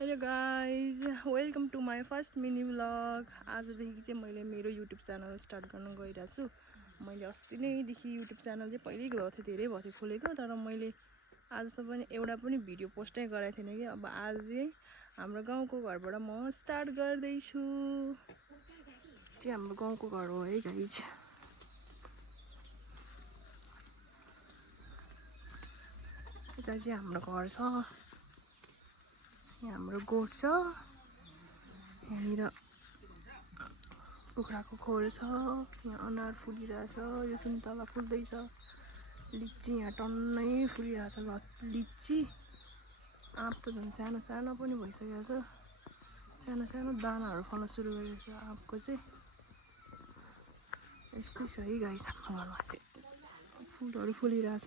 Hello guys welcome to my first mini vlog. आजदेखि चाहिँ मैले मेरो युट्युब च्यानल स्टार्ट गर्न गइरहेको छु। मैले अस्ति नैदेखि युट्युब च्यानल चाहिँ पहिल्यै भएको थियो, धेरै भएको थियो खोलेको, तर मैले आजसम्म एउटा पनि भिडियो पोस्टै गरेको थिएन कि। अब आज चाहिँ हाम्रो गाउँको घरबाट म स्टार्ट गर्दैछु। चाहिँ हाम्रो गाउँको घर हो है गाइज। यता चाहिँ हाम्रो घर छ, यहाँ हाम्रो गोठ छ, यहाँनिर कुखुराको खोर छ, यहाँ अनार फुलिरहेछ, यो सुन्तला फुल्दैछ, लिची यहाँ टन्नै फुलिरहेछ। लिची आँप त झन् सानो सानो पनि भइसकेको छ, सानो सानो दानाहरू फल्न सुरु गरेको छ आँपको चाहिँ। यस्तै छ है गाइस, हाम्रो घरमा चाहिँ फुलहरू फुलिरहेछ।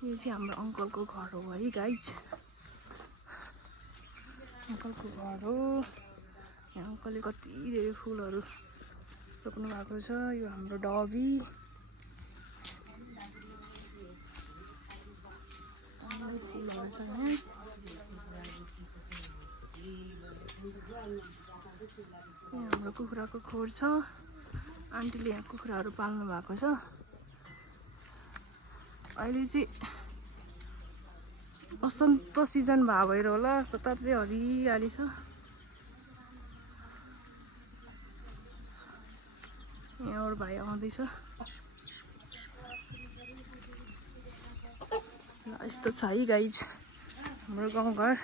यो चाहिँ हाम्रो अङ्कलको घर हो है गाइज, अङ्कलको घर हो। यहाँ अङ्कलले कति धेरै फुलहरू रोप्नु भएको छ। यो हाम्रो डबी, फुलहरू छ यहाँ। हाम्रो कुखुराको खोर छ, आन्टीले यहाँ कुखुराहरू पाल्नु भएको छ। अहिले चाहिँ बसन्त सिजन भए भएर होला, जता चाहिँ हरियाली छ। यहाँबाट भाइ आउँदैछ। यस्तो छ है गाइज हाम्रो गाउँघर।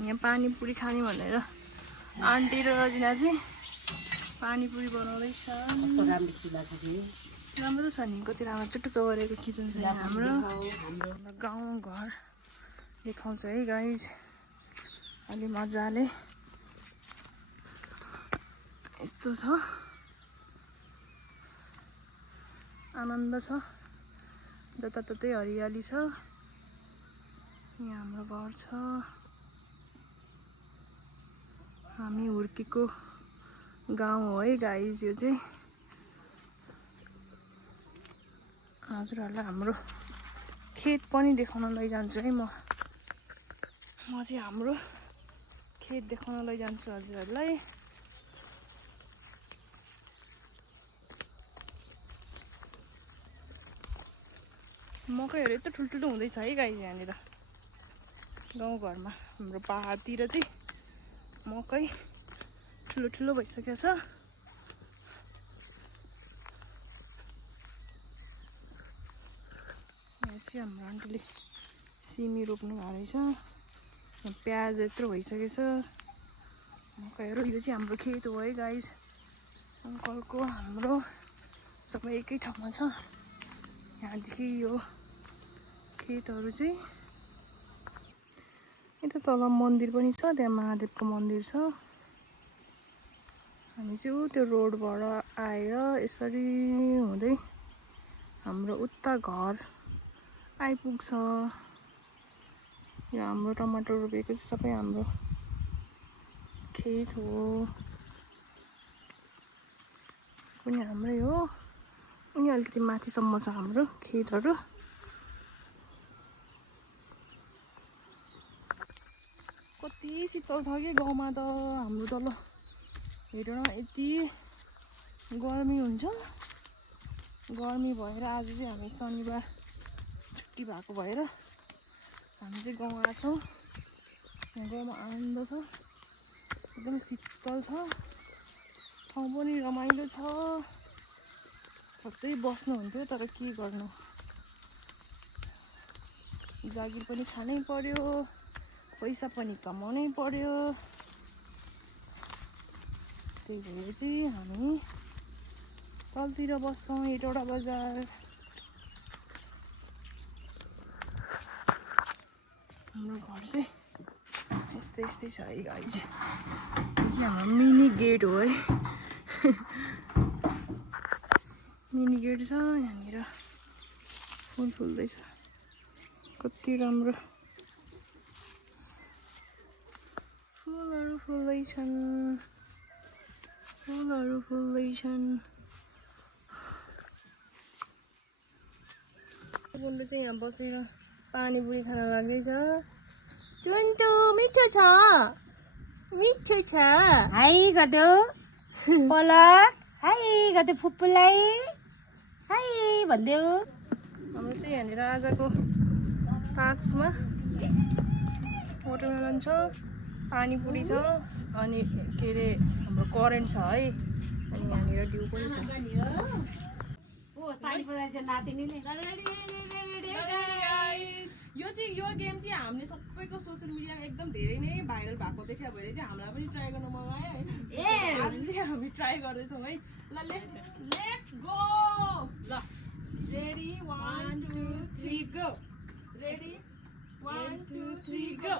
यहाँ पानीपुरी खाने भनेर आन्टी र रजिना चाहिँ पानीपुरी बनाउँदैछ। राम्रो छ नि, कति राम्रो चुटुक्क गरेको किचन छ यहाँ हाम्रो गाउँघर देखाउँछ है गाइज। अलि मजाले यस्तो छ, आनन्द छ, जताततै हरियाली छ। यहाँ हाम्रो घर छ, हामी हुर्केको गाउँ हो है गाइज यो चाहिँ। हजुरहरूलाई हाम्रो खेत पनि देखाउन लैजान्छु है म चाहिँ हाम्रो खेत देखाउन लैजान्छु हजुरहरूलाई। मकैहरू यत्रो ठुल्ठुलो हुँदैछ है गाइज यहाँनिर गाउँघरमा। हाम्रो पहाडतिर चाहिँ मकै ठुलो ठुलो भइसकेको छ। यहाँ चाहिँ हाम्रो आन्टीले सिमी रोप्नु भएको रहेछ, यहाँ प्याज यत्रो भइसकेको छ, मकैहरू। यो चाहिँ हाम्रो खेत हो है गाइज, अङ्कलको हाम्रो सबै एकै ठाउँमा छ। यहाँदेखि यो खेतहरू चाहिँ यता तल मन्दिर पनि छ, त्यहाँ महादेवको मन्दिर छ। हामी चाहिँ त्यो रोडबाट आएर यसरी हुँदै हाम्रो उता घर आइपुग्छ। यो हाम्रो टमाटर रोपेको चाहिँ सबै हाम्रो खेत हो, पनि हाम्रै हो। अनि अलिकति माथिसम्म छ हाम्रो खेतहरू। कति शीतल छ कि गाउँमा त। हाम्रो तल हेरेर यति गर्मी हुन्छ, गर्मी भएर आज चाहिँ हामी शनिबार छुट्टी भएको भएर हामी चाहिँ गाउँ आएको छौँ। यहाँ गाउँमा आनन्द छ, एकदम शीतल छ, ठाउँ पनि रमाइलो छ। सधैँ बस्नुहुन्थ्यो, तर के गर्नु, जागिर पनि खानै पर्यो, पैसा पनि कमाउनै पर्यो। त्यही भएर चाहिँ हामी तलतिर बस्छौँ, हेटौडा बजार। हाम्रो घर चाहिँ यस्तै यस्तै छ है गाइज। यो चाहिँ हाम्रो मिनी गेट हो है, मिनी गेट छ। यहाँनिर फुल फुल्दैछ, कति राम्रो फुलहरू फुल्दैछन्, फुलहरू फुल्दैछन्। बन्धु चाहिँ यहाँ बसेर पानीपुरी खान लाग्दैछ चुन्टु मिठो छ मिठो छ हाई गदो पलक हाई गदो फुप्पूलाई हाई भनिदेऊ हाम्रो चाहिँ यहाँनिर आजको पाक्समा वाटरमेलन छ पानीपुरी छ अनि के अरे हाम्रो करेन्ट छ है अनि यहाँनिर डिउ पनि छ यो गेम चाहिँ हामीले सबैको सोसियल मिडियामा एकदम धेरै नै भाइरल भएको देखा भएर चाहिँ हामीलाई पनि ट्राई गर्न मन लाग्यो होइन आज चाहिँ हामी ट्राई गर्दैछौँ है ल लेट्स गो ल रेडी 1 2 3 गो रेडी 1 2 3 गो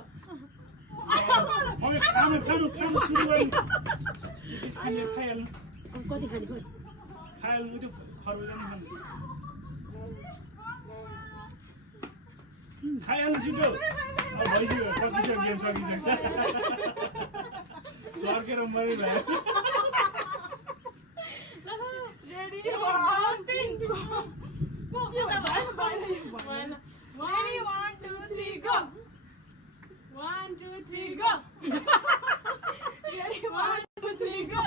खानु सुरु गर्नु खाइहाल्नु कति खाने खोइ खाइहाल्नु त्यो खरबुजा नि खाइहाल्नु छिटो भइसक्यो सकिसक्यो गेम सकिसक्यो सर्केर मरै भयो ready 1 2 3 go Ready, 1 2 3 go 1 2 3 go Ready, 1 2 3 go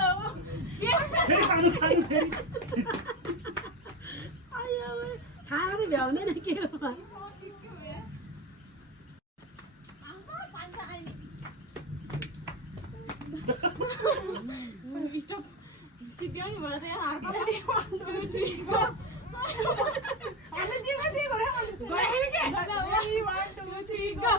फेरि खानु फेरि आयो खाना त भ्याउँदैन के हो Stop. Siapa yang buat ya? Apa lagi? 1 2 3 go. Ada siapa sih goreng? Goreng ini kan? 1 2 3 go.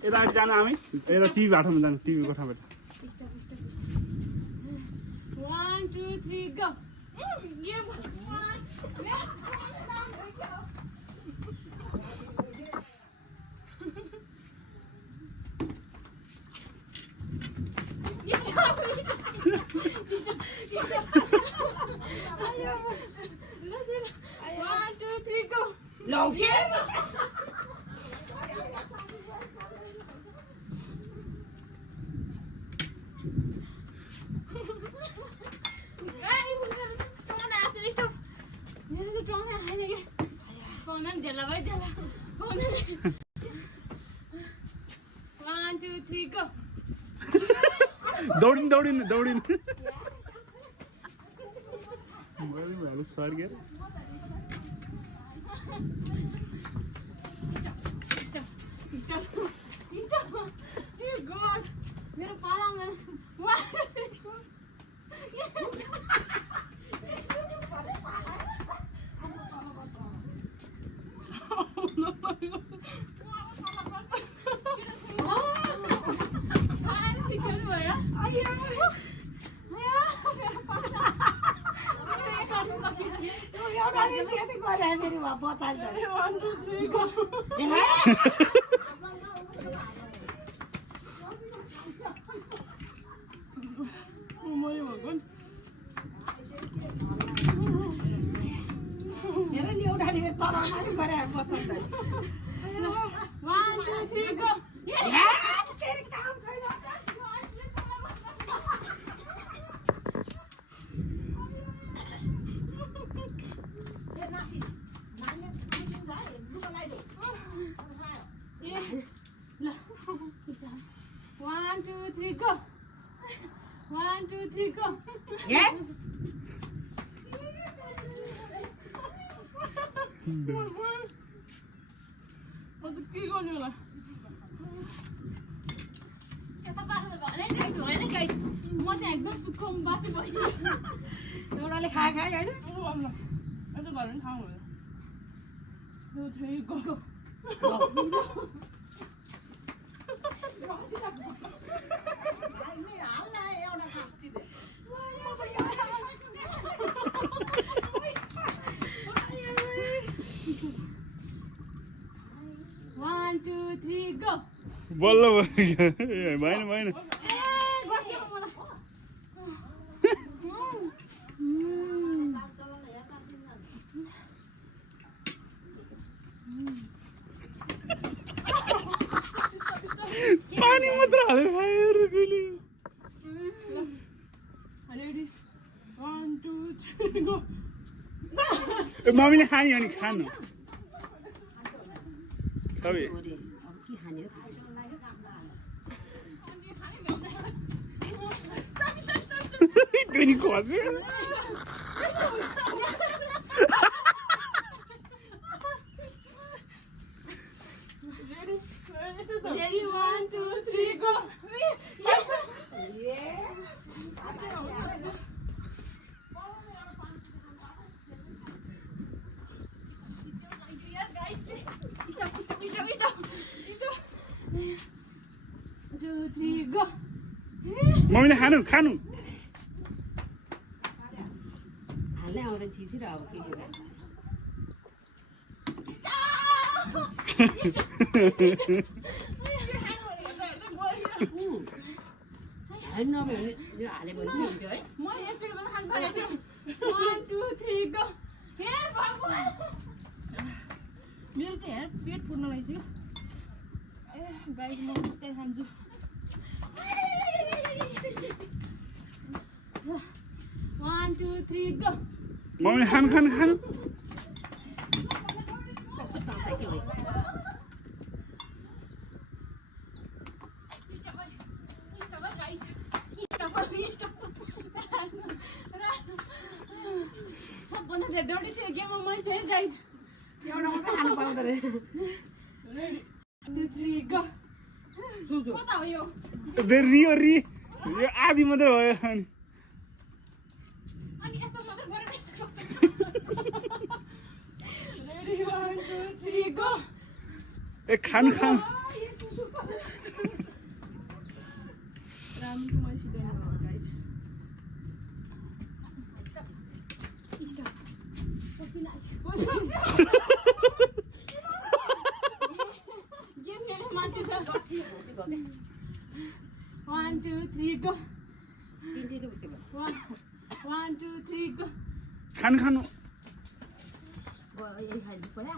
यता जान हामी यता टिभी बाटोमा जानु TV कोठाबाट 1 2 3 go. One, two, three, go. लौ के One, two, three, go. दौडिन दौडिन दौडिन मैले सर्केर God, मेरो पालाङ One, two, three, go. मेरी बता हेर नि एउटा तलमा गरे बच्चा 1 2 3 go. तेरी काम छैन One, two, three, go. 1 2 3 go. के गर्नु होला म चाहिँ एकदम सुक्खो बासी भइसक्यो एउटाले खाए खाए होइन यस्तो घर पनि ठाउँ भयो 2 3 go. One, two, three, go. बल्ल भएन भएन पानी मात्र हालेर खायो मम्मीले खाने अनि खानु तपाईँ अब के खाने हो त्यो नि खस्यो Ready, 1, 2, 3, go. मम्मीले खानु खानु हाल्नै आउँदैन छिसिर अब के कुरा हाल्नु नभए भने यो हाल्यो भने चाहिँ हुन्छ है म एकचोटि मात्र खानु पाएको छु 1, 2, 3, go. हे भगवान मेरो चाहिँ हेर पेट फुट्न लागिसक्यो ए गाइस म बिस्तारै खान्छु 1, 2, 3, go. मम्मीले खानु खानु खानु कस्तो टसाक्यो है सबभन्दा डढी चाहिँ गेममा मै चाहिँ गाइज एउटा मात्रै खानु पाउँदो रहेछ 2, 3, go. कता हो यो रियो रि यो आधी मात्रै भयो अनि अनि यस्तो मात्र गरेर रेडी 1, 2, 3, go. ए खानु खानु राम्रो मसिदैन गाइज गेम खेल्ने मान्छे त 1, 2, 3, go. तिनटिने उस्तै भयो 1, 2, 3, go. खानु खानु यही खाइदिनु पर्यो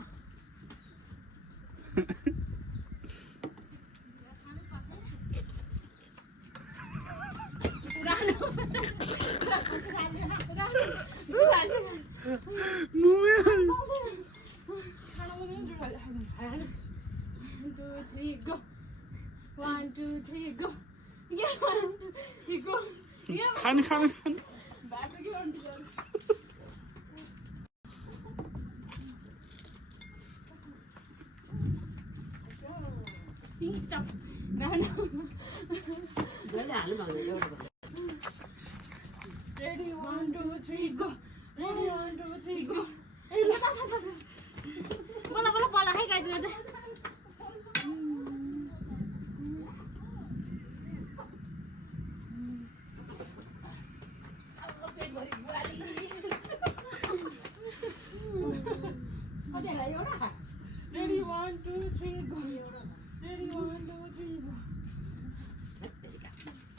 खानु खानु खानु जसले हाल्नु पाउँदैन एउटा भयो Ready, 1, 2, 3, go. Ready, 1, 2, 3, go. बोला बोला पला है गाइज गर्दै Ready, 1, 2, 3, go. Ready, 1, 2, 3, go.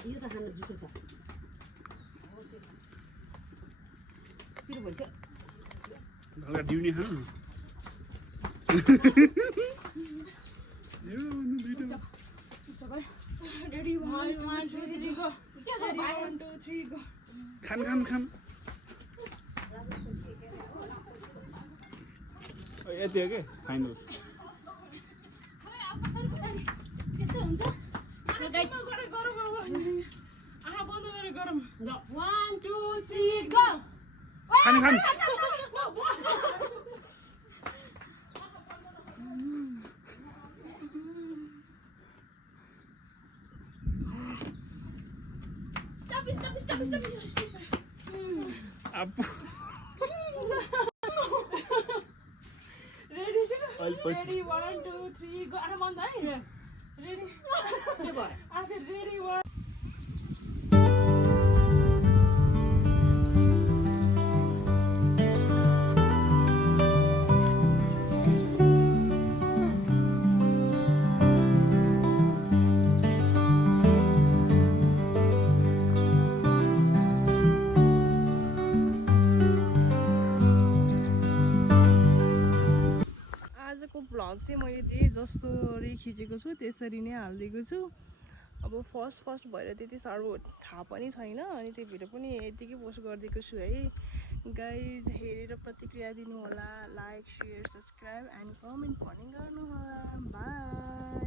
यो त खानु जुठो छ पिरो भइसक्यो हल्का दिउने खानु Ready, 1, 2, 3, go. Ready, 1, 2, 3, go. खानु खानु खानु यति हो के खाइनुहोस् त्यस्तो हुन्छ आहा बन्द गरे गरम 1, 2, 3, go. खानु खानु Stop. आप्पु Ready? अहिले पछि Ready, 1, 2, 3, go. आना बन्द है Ready? के भयो आफै ready, 1. भ्लग चाहिँ मैले जे जसरी खिचेको छु त्यसरी नै हालिदिएको छु अब फर्स्ट भएर त्यति साह्रो थाहा पनि छैन अनि त्यो भिडियो पनि यतिकै पोस्ट गरिदिएको छु है गाइज हेरेर प्रतिक्रिया दिनु होला, like share subscribe and comment पनि गर्नु होला। बाई।